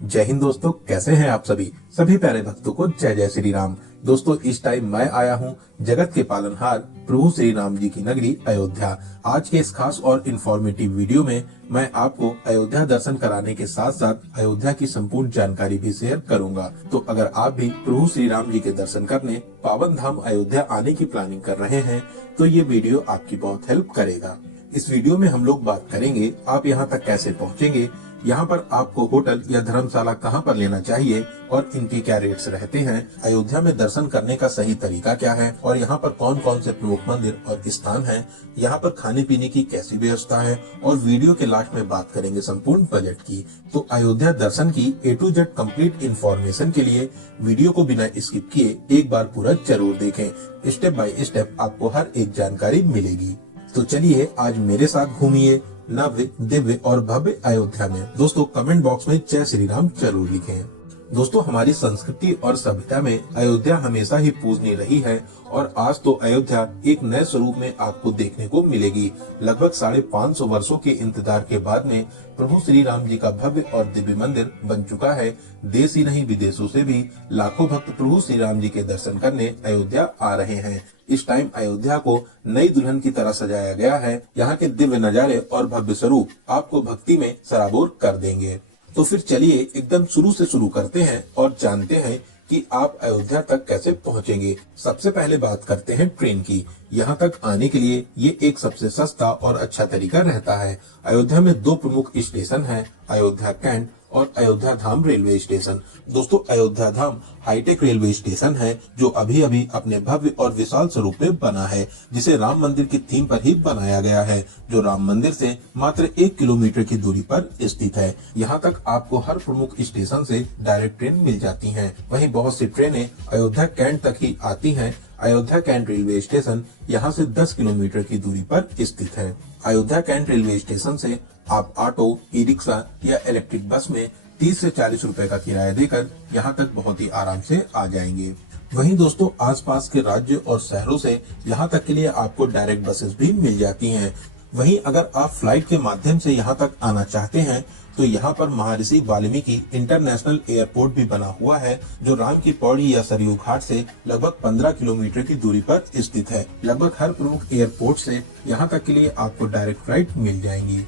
जय हिंद दोस्तों, कैसे हैं आप सभी प्यारे भक्तों को जय जय श्री राम। दोस्तों, इस टाइम मैं आया हूं जगत के पालनहार प्रभु श्री राम जी की नगरी अयोध्या। आज के इस खास और इंफॉर्मेटिव वीडियो में मैं आपको अयोध्या दर्शन कराने के साथ साथ अयोध्या की संपूर्ण जानकारी भी शेयर करूंगा। तो अगर आप भी प्रभु श्री राम जी के दर्शन करने पावन धाम अयोध्या आने की प्लानिंग कर रहे हैं तो ये वीडियो आपकी बहुत हेल्प करेगा। इस वीडियो में हम लोग बात करेंगे आप यहाँ तक कैसे पहुँचेंगे, यहाँ पर आपको होटल या धर्मशाला कहाँ पर लेना चाहिए और इनके क्या रेट्स रहते हैं, अयोध्या में दर्शन करने का सही तरीका क्या है और यहाँ पर कौन कौन से प्रमुख मंदिर और स्थान हैं, यहाँ पर खाने पीने की कैसी व्यवस्था है और वीडियो के लास्ट में बात करेंगे संपूर्ण बजट की। तो अयोध्या दर्शन की A to Z complete information के लिए वीडियो को बिना स्किप किए एक बार पूरा जरूर देखें। स्टेप बाय स्टेप आपको हर एक जानकारी मिलेगी। तो चलिए आज मेरे साथ घूमिए नव्य, दिव्य और भव्य अयोध्या में। दोस्तों, कमेंट बॉक्स में जय श्री राम जरूर लिखें। दोस्तों, हमारी संस्कृति और सभ्यता में अयोध्या हमेशा ही पूजनीय रही है और आज तो अयोध्या एक नए स्वरूप में आपको देखने को मिलेगी। लगभग 550 वर्षों के इंतजार के बाद में प्रभु श्री राम जी का भव्य और दिव्य मंदिर बन चुका है। देश ही नहीं विदेशों से भी लाखों भक्त प्रभु श्री राम जी के दर्शन करने अयोध्या आ रहे हैं। इस टाइम अयोध्या को नई दुल्हन की तरह सजाया गया है। यहाँ के दिव्य नजारे और भव्य स्वरूप आपको भक्ति में सराबोर कर देंगे। तो फिर चलिए एकदम शुरू से शुरू करते हैं और जानते हैं कि आप अयोध्या तक कैसे पहुंचेंगे। सबसे पहले बात करते हैं ट्रेन की। यहाँ तक आने के लिए ये एक सबसे सस्ता और अच्छा तरीका रहता है। अयोध्या में 2 प्रमुख स्टेशन हैं, अयोध्या कैंट और अयोध्या धाम रेलवे स्टेशन। दोस्तों, अयोध्या धाम हाईटेक रेलवे स्टेशन है जो अभी अभी अपने भव्य और विशाल स्वरूप में बना है, जिसे राम मंदिर की थीम पर ही बनाया गया है, जो राम मंदिर से मात्र 1 किलोमीटर की दूरी पर स्थित है। यहाँ तक आपको हर प्रमुख स्टेशन से डायरेक्ट ट्रेन मिल जाती है। वहीं बहुत सी ट्रेनें अयोध्या कैंट तक ही आती हैं। अयोध्या कैंट रेलवे स्टेशन यहाँ से 10 किलोमीटर की दूरी पर स्थित है। अयोध्या कैंट रेलवे स्टेशन से आप ऑटो, ई रिक्शा या इलेक्ट्रिक बस में 30 से 40 रुपए का किराया देकर यहाँ तक बहुत ही आराम से आ जाएंगे। वहीं दोस्तों, आसपास के राज्य और शहरों से यहाँ तक के लिए आपको डायरेक्ट बसेस भी मिल जाती हैं। वहीं अगर आप फ्लाइट के माध्यम से यहाँ तक आना चाहते हैं तो यहाँ पर महर्षि वाल्मीकि इंटरनेशनल एयरपोर्ट भी बना हुआ है, जो राम की पौड़ी या सरयू घाट से लगभग 15 किलोमीटर की दूरी पर स्थित है। लगभग हर प्रमुख एयरपोर्ट से यहाँ तक के लिए आपको डायरेक्ट फ्लाइट मिल जाएंगी।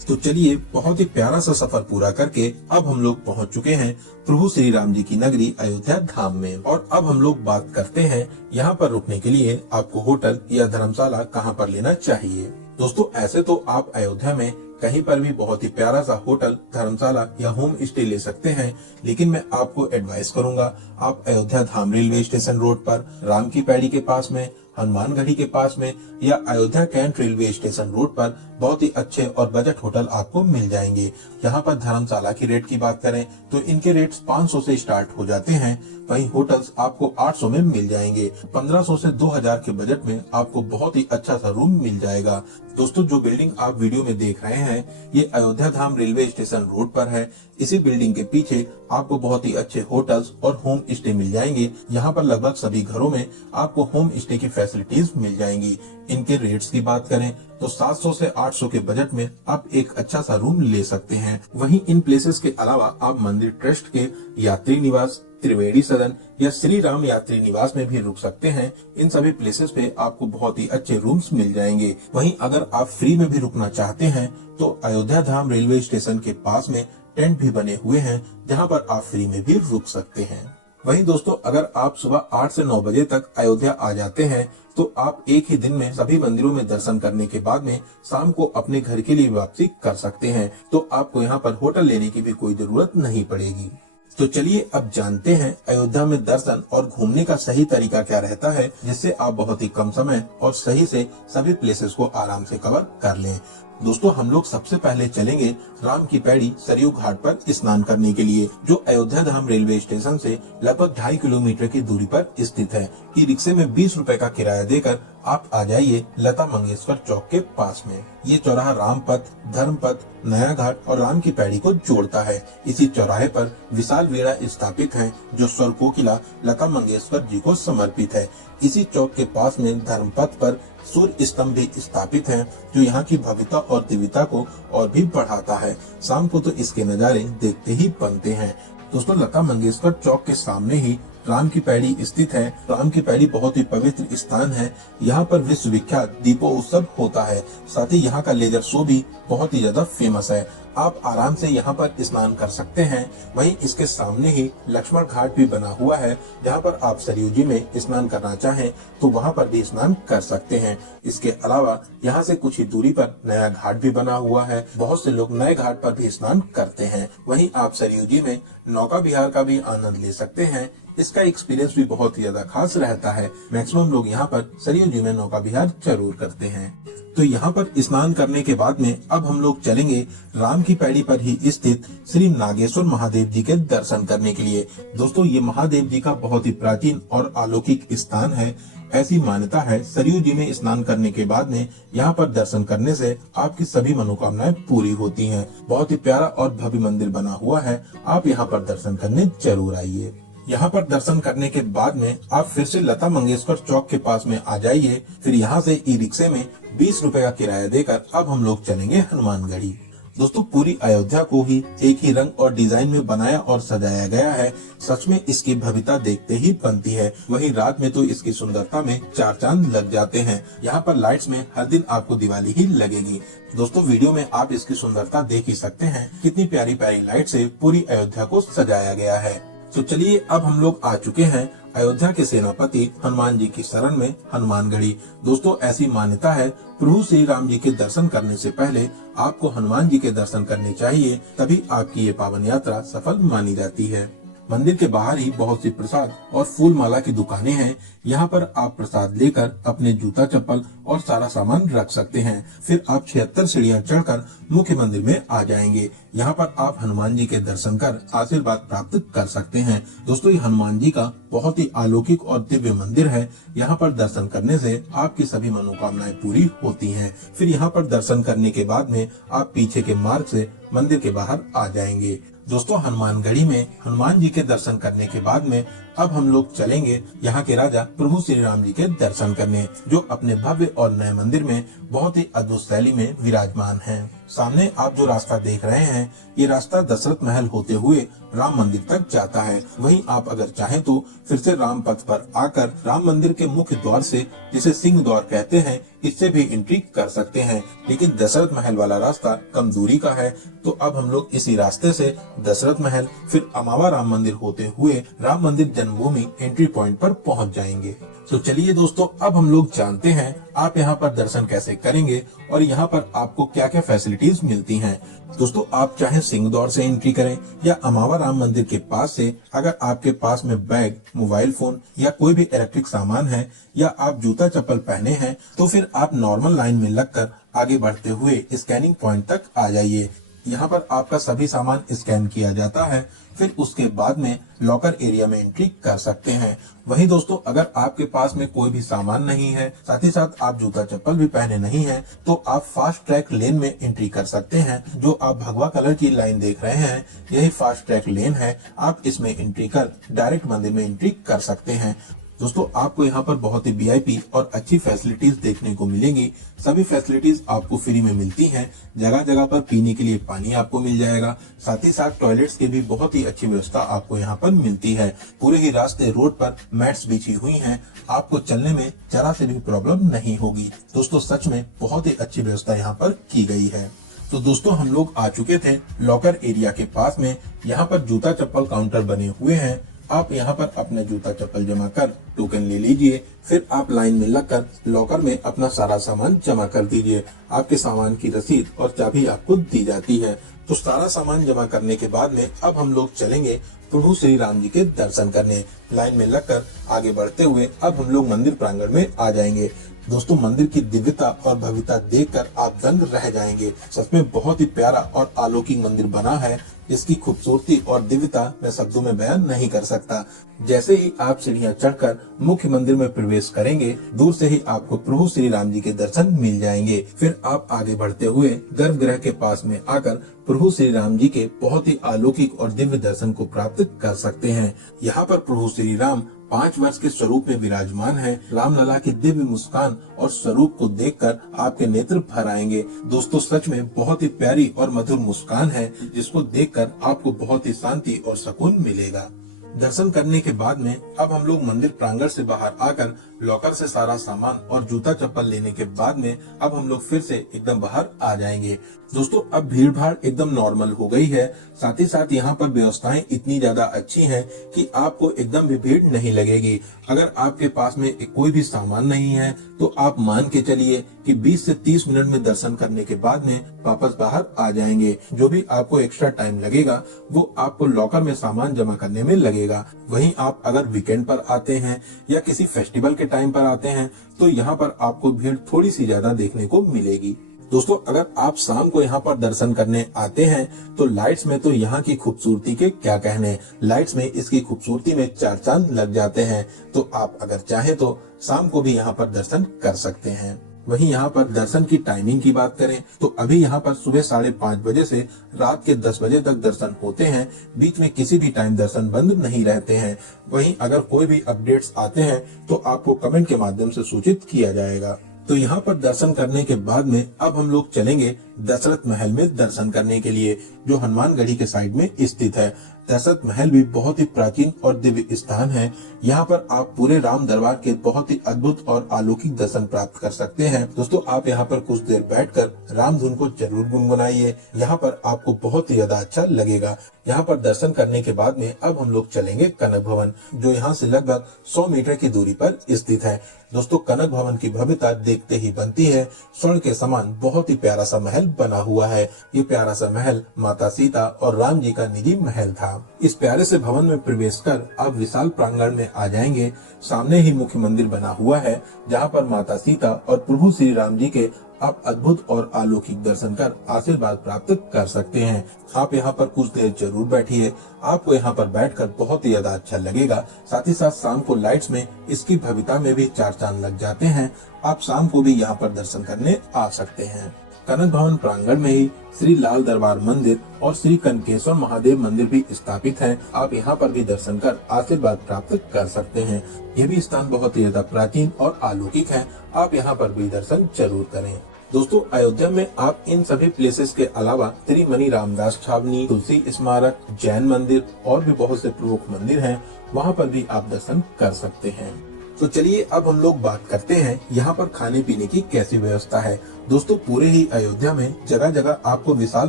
तो चलिए, बहुत ही प्यारा सा सफर पूरा करके अब हम लोग पहुंच चुके हैं प्रभु श्री राम जी की नगरी अयोध्या धाम में। और अब हम लोग बात करते हैं यहाँ पर रुकने के लिए आपको होटल या धर्मशाला कहाँ पर लेना चाहिए। दोस्तों, ऐसे तो आप अयोध्या में कहीं पर भी बहुत ही प्यारा सा होटल, धर्मशाला या होम स्टे ले सकते हैं, लेकिन मैं आपको एडवाइस करूंगा आप अयोध्या धाम रेलवे स्टेशन रोड पर राम की पैड़ी के पास में, हनुमान गढ़ी के पास में या Ayodhya cantt railway station road पर बहुत ही अच्छे और बजट होटल आपको मिल जाएंगे। यहाँ पर धर्मशाला की रेट की बात करें तो इनके रेट्स 500 से स्टार्ट हो जाते हैं। वहीं होटल्स आपको 800 में मिल जाएंगे। 1500 से 2000 के बजट में आपको बहुत ही अच्छा सा रूम मिल जाएगा। दोस्तों, जो बिल्डिंग आप वीडियो में देख रहे हैं ये अयोध्या धाम रेलवे स्टेशन रोड पर है। इसी बिल्डिंग के पीछे आपको बहुत ही अच्छे होटल्स और होम स्टे मिल जाएंगे। यहाँ पर लगभग सभी घरों में आपको होम स्टे की फैसिलिटीज मिल जाएंगी। इनके रेट्स की बात करें तो 700 से 800 के बजट में आप एक अच्छा सा रूम ले सकते हैं। वहीं इन प्लेसेस के अलावा आप मंदिर ट्रस्ट के यात्री निवास, त्रिवेणी सदन या श्री राम यात्री निवास में भी रुक सकते हैं। इन सभी प्लेसेस पे आपको बहुत ही अच्छे रूम्स मिल जाएंगे। वहीं अगर आप फ्री में भी रुकना चाहते हैं तो अयोध्या धाम रेलवे स्टेशन के पास में टेंट भी बने हुए हैं, जहां पर आप फ्री में भी रुक सकते हैं। वहीं दोस्तों, अगर आप सुबह 8 से 9 बजे तक अयोध्या आ जाते हैं तो आप एक ही दिन में सभी मंदिरों में दर्शन करने के बाद में शाम को अपने घर के लिए वापसी कर सकते हैं। तो आपको यहाँ पर होटल लेने की भी कोई जरूरत नहीं पड़ेगी। तो चलिए अब जानते हैं अयोध्या में दर्शन और घूमने का सही तरीका क्या रहता है, जिससे आप बहुत ही कम समय और सही से सभी प्लेसेस को आराम से कवर कर लें। दोस्तों, हम लोग सबसे पहले चलेंगे राम की पैड़ी सरयू घाट पर स्नान करने के लिए, जो अयोध्या धाम रेलवे स्टेशन से लगभग 2.5 किलोमीटर की दूरी पर स्थित है। ई रिक्शे में 20 रुपए का किराया देकर आप आ जाइए लता मंगेशकर चौक के पास में। ये चौराहा रामपथ, धर्मपथ, नया घाट और राम की पैड़ी को जोड़ता है। इसी चौराहे पर विशाल वीणा स्थापित है जो स्वर कोकिला लता मंगेशकर जी को समर्पित है। इसी चौक के पास में धर्मपथ पर सूर्य स्तंभ भी स्थापित है जो यहाँ की भव्यता और दिव्यता को और भी बढ़ाता है। शाम को तो इसके नज़ारे देखते ही बनते हैं। दोस्तों, लता मंगेशकर चौक के सामने ही राम की पैड़ी स्थित है। राम की पैड़ी बहुत ही पवित्र स्थान है। यहाँ पर विश्व विख्यात दीपोत्सव होता है। साथ ही यहाँ का लेजर शो भी बहुत ही ज्यादा फेमस है। आप आराम से यहाँ पर स्नान कर सकते हैं। वहीं इसके सामने ही लक्ष्मण घाट भी बना हुआ है जहाँ पर आप सरयू जी में स्नान करना चाहें तो वहाँ पर भी स्नान कर सकते हैं। इसके अलावा यहाँ से कुछ ही दूरी पर नया घाट भी बना हुआ है। बहुत से लोग नए घाट पर भी स्नान करते हैं। वहीं आप सरयू जी में नौका विहार का भी आनंद ले सकते हैं। इसका एक्सपीरियंस भी बहुत ही ज्यादा खास रहता है। मैक्सिमम लोग यहाँ पर सरयू जी में नौका विहार जरूर करते हैं। तो यहाँ पर स्नान करने के बाद में अब हम लोग चलेंगे राम की पैड़ी पर ही स्थित श्री नागेश्वर महादेव जी के दर्शन करने के लिए। दोस्तों, ये महादेव जी का बहुत ही प्राचीन और अलौकिक स्थान है। ऐसी मान्यता है सरयू जी में स्नान करने के बाद में यहाँ पर दर्शन करने से आपकी सभी मनोकामनाएं पूरी होती हैं। बहुत ही प्यारा और भव्य मंदिर बना हुआ है। आप यहाँ पर दर्शन करने जरूर आइए। यहाँ पर दर्शन करने के बाद में आप फिर से लता मंगेशकर चौक के पास में आ जाइए। फिर यहाँ से ई रिक्शे में 20 रुपए का किराया देकर अब हम लोग चलेंगे हनुमानगढ़ी। दोस्तों, पूरी अयोध्या को ही एक ही रंग और डिजाइन में बनाया और सजाया गया है। सच में इसकी भव्यता देखते ही बनती है। वहीं रात में तो इसकी सुंदरता में चार चांद लग जाते हैं। यहाँ पर लाइट्स में हर दिन आपको दिवाली ही लगेगी। दोस्तों, वीडियो में आप इसकी सुंदरता देख ही सकते हैं। कितनी प्यारी प्यारी लाइट से पूरी अयोध्या को सजाया गया है। तो चलिए, अब हम लोग आ चुके हैं अयोध्या के सेनापति हनुमान जी की शरण में हनुमानगढ़ी। दोस्तों, ऐसी मान्यता है प्रभु श्री राम जी के दर्शन करने से पहले आपको हनुमान जी के दर्शन करने चाहिए, तभी आपकी ये पावन यात्रा सफल मानी जाती है। मंदिर के बाहर ही बहुत सी प्रसाद और फूल माला की दुकानें हैं। यहाँ पर आप प्रसाद लेकर अपने जूता चप्पल और सारा सामान रख सकते हैं। फिर आप 76 सीढ़ियाँ चढ़कर मुख्य मंदिर में आ जाएंगे। यहाँ पर आप हनुमान जी के दर्शन कर आशीर्वाद प्राप्त कर सकते हैं। दोस्तों, ये हनुमान जी का बहुत ही अलौकिक और दिव्य मंदिर है। यहाँ पर दर्शन करने से आपकी सभी मनोकामनाएं पूरी होती हैं। फिर यहाँ पर दर्शन करने के बाद में आप पीछे के मार्ग से मंदिर के बाहर आ जाएंगे। दोस्तों, हनुमानगढ़ी में हनुमान जी के दर्शन करने के बाद में अब हम लोग चलेंगे यहाँ के राजा प्रभु श्री राम जी के दर्शन करने, जो अपने भव्य और नए मंदिर में बहुत ही अद्भुत शैली में विराजमान हैं। सामने आप जो रास्ता देख रहे हैं, ये रास्ता दशरथ महल होते हुए राम मंदिर तक जाता है। वहीं आप अगर चाहें तो फिर से राम पथ पर आकर राम मंदिर के मुख्य द्वार से, जिसे सिंह द्वार कहते हैं, इससे भी एंट्री कर सकते हैं। लेकिन दशरथ महल वाला रास्ता कम दूरी का है, तो अब हम लोग इसी रास्ते से दशरथ महल फिर अमावा राम मंदिर होते हुए राम मंदिर जन्मभूमि एंट्री पॉइंट पर पहुंच जाएंगे। तो चलिए दोस्तों, अब हम लोग जानते हैं आप यहाँ पर दर्शन कैसे करेंगे और यहाँ पर आपको क्या क्या फैसिलिटीज मिलती हैं। दोस्तों, आप चाहे सिंह द्वार से एंट्री करें या अमावा राम मंदिर के पास से, अगर आपके पास में बैग, मोबाइल फोन या कोई भी इलेक्ट्रिक सामान है या आप जूता चप्पल पहने हैं, तो फिर आप नॉर्मल लाइन में लगकर आगे बढ़ते हुए स्कैनिंग पॉइंट तक आ जाइए। यहाँ पर आपका सभी सामान स्कैन किया जाता है। फिर उसके बाद में लॉकर एरिया में एंट्री कर सकते हैं। वहीं दोस्तों, अगर आपके पास में कोई भी सामान नहीं है, साथ ही साथ आप जूता चप्पल भी पहने नहीं हैं, तो आप फास्ट ट्रैक लेन में एंट्री कर सकते हैं। जो आप भगवा कलर की लाइन देख रहे हैं, यही फास्ट ट्रैक लेन है। आप इसमें एंट्री कर डायरेक्ट मंदिर में एंट्री कर सकते हैं। दोस्तों, आपको यहाँ पर बहुत ही वीआईपी और अच्छी फैसिलिटीज देखने को मिलेंगी। सभी फैसिलिटीज आपको फ्री में मिलती हैं। जगह जगह पर पीने के लिए पानी आपको मिल जाएगा। साथ ही साथ टॉयलेट्स की भी बहुत ही अच्छी व्यवस्था आपको यहाँ पर मिलती है। पूरे ही रास्ते रोड पर मैट्स बिछी हुई हैं। आपको चलने में जरा से भी प्रॉब्लम नहीं होगी। दोस्तों, सच में बहुत ही अच्छी व्यवस्था यहाँ पर की गई है। तो दोस्तों, हम लोग आ चुके थे लॉकर एरिया के पास में। यहाँ पर जूता चप्पल काउंटर बने हुए हैं। आप यहाँ पर अपने जूता चप्पल जमा कर टोकन ले लीजिए। फिर आप लाइन में लगकर लॉकर में अपना सारा सामान जमा कर दीजिए। आपके सामान की रसीद और चाबी आपको दी जाती है। तो सारा सामान जमा करने के बाद में अब हम लोग चलेंगे प्रभु श्री राम जी के दर्शन करने। लाइन में लगकर आगे बढ़ते हुए अब हम लोग मंदिर प्रांगण में आ जाएंगे। दोस्तों मंदिर की दिव्यता और भव्यता देखकर आप दंग रह जाएंगे। सच में बहुत ही प्यारा और अलौकिक मंदिर बना है। इसकी खूबसूरती और दिव्यता मैं शब्दों में बयान नहीं कर सकता। जैसे ही आप सीढ़ियां चढ़कर मुख्य मंदिर में प्रवेश करेंगे, दूर से ही आपको प्रभु श्री राम जी के दर्शन मिल जाएंगे। फिर आप आगे बढ़ते हुए गर्भगृह के पास में आकर प्रभु श्री राम जी के बहुत ही अलौकिक और दिव्य दर्शन को प्राप्त कर सकते हैं। यहाँ पर प्रभु श्री राम 5 वर्ष के स्वरूप में विराजमान है। रामलला की दिव्य मुस्कान और स्वरूप को देखकर आपके नेत्र भर आएंगे। दोस्तों सच में बहुत ही प्यारी और मधुर मुस्कान है, जिसको देखकर आपको बहुत ही शांति और सुकून मिलेगा। दर्शन करने के बाद में अब हम लोग मंदिर प्रांगण से बाहर आकर लॉकर से सारा सामान और जूता चप्पल लेने के बाद में अब हम लोग फिर से एकदम बाहर आ जाएंगे। दोस्तों अब भीड़ भाड़ एकदम नॉर्मल हो गई है। साथ ही साथ यहाँ पर व्यवस्थाएं इतनी ज्यादा अच्छी हैं कि आपको एकदम भी भीड़ नहीं लगेगी। अगर आपके पास में कोई भी सामान नहीं है तो आप मान के चलिए कि 20 से 30 मिनट में दर्शन करने के बाद में वापस बाहर आ जाएंगे। जो भी आपको एक्स्ट्रा टाइम लगेगा वो आपको लॉकर में सामान जमा करने में लगेगा। वहीं आप अगर वीकेंड पर आते हैं या किसी फेस्टिवल के टाइम पर आते हैं तो यहाँ पर आपको भीड़ थोड़ी सी ज्यादा देखने को मिलेगी। दोस्तों अगर आप शाम को यहाँ पर दर्शन करने आते हैं तो लाइट्स में तो यहाँ की खूबसूरती के क्या कहने। लाइट्स में इसकी खूबसूरती में 4 चांद लग जाते हैं। तो आप अगर चाहें तो शाम को भी यहाँ पर दर्शन कर सकते हैं। वहीं यहाँ पर दर्शन की टाइमिंग की बात करें तो अभी यहाँ पर सुबह 5:30 बजे से रात के 10 बजे तक दर्शन होते हैं। बीच में किसी भी टाइम दर्शन बंद नहीं रहते हैं। वहीं अगर कोई भी अपडेट्स आते हैं तो आपको कमेंट के माध्यम से सूचित किया जाएगा। तो यहाँ पर दर्शन करने के बाद में अब हम लोग चलेंगे दशरथ महल में दर्शन करने के लिए, जो हनुमानगढ़ी के साइड में स्थित है। दशरथ महल भी बहुत ही प्राचीन और दिव्य स्थान है। यहाँ पर आप पूरे राम दरबार के बहुत ही अद्भुत और अलौकिक दर्शन प्राप्त कर सकते हैं। दोस्तों आप यहाँ पर कुछ देर बैठकर राम धुन को जरूर गुनगुनाइए। यहाँ पर आपको बहुत ही ज्यादा अच्छा लगेगा। यहाँ पर दर्शन करने के बाद में अब हम लोग चलेंगे कनक भवन, जो यहाँ से लगभग 100 मीटर की दूरी पर स्थित है। दोस्तों कनक भवन की भव्यता देखते ही बनती है। स्वर्ण के समान बहुत ही प्यारा सा महल बना हुआ है। ये प्यारा सा महल माता सीता और राम जी का निजी महल था। इस प्यारे से भवन में प्रवेश कर आप विशाल प्रांगण में आ जाएंगे। सामने ही मुख्य मंदिर बना हुआ है, जहाँ पर माता सीता और प्रभु श्री राम जी के आप अद्भुत और अलौकिक दर्शन कर आशीर्वाद प्राप्त कर सकते हैं। आप यहाँ पर कुछ देर जरूर बैठिए। आपको यहाँ पर बैठकर बहुत ही ज्यादा अच्छा लगेगा। साथ ही साथ शाम को लाइट्स में इसकी भव्यता में भी 4 चांद लग जाते हैं। आप शाम को भी यहाँ पर दर्शन करने आ सकते हैं। कनक भवन प्रांगण में ही श्री लाल दरबार मंदिर और श्री कनकेश्वर महादेव मंदिर भी स्थापित है। आप यहाँ पर भी दर्शन कर आशीर्वाद प्राप्त कर सकते हैं। यह भी स्थान बहुत ही ज्यादा प्राचीन और अलौकिक है। आप यहाँ पर भी दर्शन जरूर करें। दोस्तों अयोध्या में आप इन सभी प्लेसेस के अलावा त्रिमणि रामदास छावनी, तुलसी स्मारक, जैन मंदिर और भी बहुत से प्रमुख मंदिर हैं, वहाँ पर भी आप दर्शन कर सकते हैं। तो चलिए अब हम लोग बात करते हैं यहाँ पर खाने पीने की कैसी व्यवस्था है। दोस्तों पूरे ही अयोध्या में जगह जगह आपको विशाल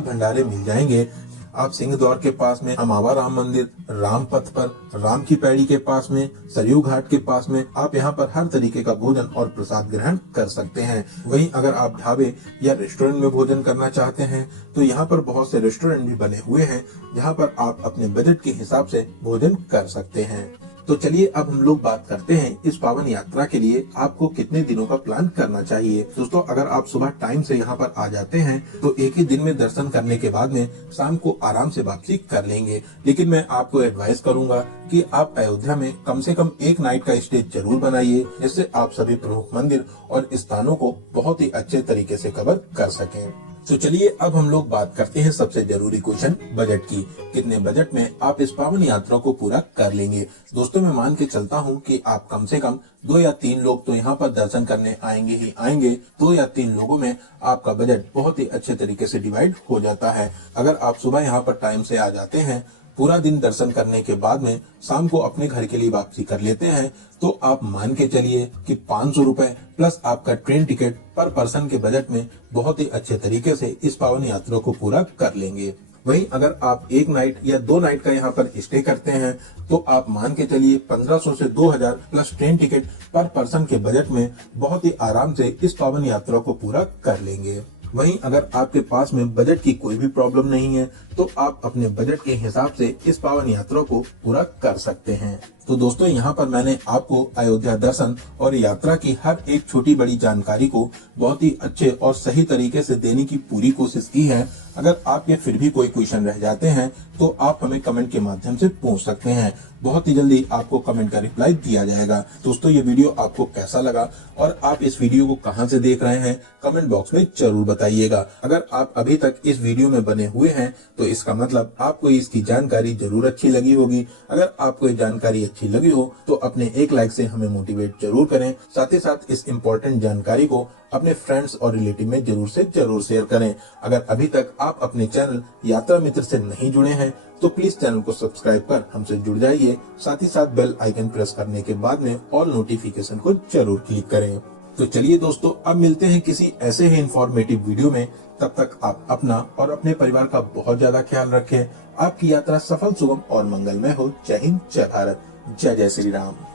भंडारे मिल जाएंगे। आप सिंह द्वार के पास में अमावा राम मंदिर, राम पथ पर, राम की पैड़ी के पास में, सरयू घाट के पास में आप यहाँ पर हर तरीके का भोजन और प्रसाद ग्रहण कर सकते हैं। वहीं अगर आप ढाबे या रेस्टोरेंट में भोजन करना चाहते हैं तो यहाँ पर बहुत से रेस्टोरेंट भी बने हुए हैं, जहाँ पर आप अपने बजट के हिसाब से भोजन कर सकते हैं। तो चलिए अब हम लोग बात करते हैं इस पावन यात्रा के लिए आपको कितने दिनों का प्लान करना चाहिए। दोस्तों अगर आप सुबह टाइम से यहाँ पर आ जाते हैं तो एक ही दिन में दर्शन करने के बाद में शाम को आराम से वापसी कर लेंगे। लेकिन मैं आपको एडवाइस करूंगा कि आप अयोध्या में कम से कम एक नाइट का स्टे जरूर बनाइए, जिससे आप सभी प्रमुख मंदिर और स्थानों को बहुत ही अच्छे तरीके से कवर कर सकें। तो चलिए अब हम लोग बात करते हैं सबसे जरूरी क्वेश्चन बजट की। कितने बजट में आप इस पावन यात्रा को पूरा कर लेंगे। दोस्तों मैं मान के चलता हूं कि आप कम से कम 2 या 3 लोग तो यहाँ पर दर्शन करने आएंगे ही आएंगे। 2 या 3 लोगों में आपका बजट बहुत ही अच्छे तरीके से डिवाइड हो जाता है। अगर आप सुबह यहाँ पर टाइम से आ जाते हैं, पूरा दिन दर्शन करने के बाद में शाम को अपने घर के लिए वापसी कर लेते हैं, तो आप मान के चलिए कि 500 रुपए प्लस आपका ट्रेन टिकट पर पर्सन के बजट में बहुत ही अच्छे तरीके से इस पावन यात्रा को पूरा कर लेंगे। वहीं अगर आप 1 नाइट या 2 नाइट का यहाँ पर स्टे करते हैं तो आप मान के चलिए 1500 से 2000 प्लस ट्रेन टिकट पर पर्सन के बजट में बहुत ही आराम से इस पावन यात्रा को पूरा कर लेंगे। वहीं अगर आपके पास में बजट की कोई भी प्रॉब्लम नहीं है तो आप अपने बजट के हिसाब से इस पावन यात्रा को पूरा कर सकते हैं। तो दोस्तों, यहाँ पर मैंने आपको अयोध्या दर्शन और यात्रा की हर एक छोटी बड़ी जानकारी को बहुत ही अच्छे और सही तरीके से देने की पूरी कोशिश की है। अगर आपके फिर भी कोई क्वेश्चन रह जाते हैं तो आप हमें कमेंट के माध्यम से पूछ सकते हैं। बहुत ही जल्दी आपको कमेंट का रिप्लाई दिया जाएगा। दोस्तों, ये वीडियो आपको कैसा लगा और आप इस वीडियो को कहां से देख रहे हैं, कमेंट बॉक्स में जरूर बताइएगा। अगर आप अभी तक इस वीडियो में बने हुए हैं तो इसका मतलब आपको इसकी जानकारी जरूर अच्छी लगी होगी। अगर आपको ये जानकारी अच्छी लगी हो तो अपने एक लाइक से हमें मोटिवेट जरूर करें। साथ ही साथ इस इम्पोर्टेंट जानकारी को अपने फ्रेंड्स और रिलेटिव में जरूर से जरूर शेयर करें। अगर अभी तक आप अपने चैनल यात्रा मित्र से नहीं जुड़े हैं तो प्लीज चैनल को सब्सक्राइब कर हमसे जुड़ जाइए। साथ ही साथ बेल आइकन प्रेस करने के बाद में ऑल नोटिफिकेशन को जरूर क्लिक करें। तो चलिए दोस्तों, अब मिलते हैं किसी ऐसे ही इंफॉर्मेटिव वीडियो में। तब तक आप अपना और अपने परिवार का बहुत ज्यादा ख्याल रखें। आपकी यात्रा सफल, सुगम और मंगलमय हो। जय हिंद, जय भारत, जय जय श्री राम।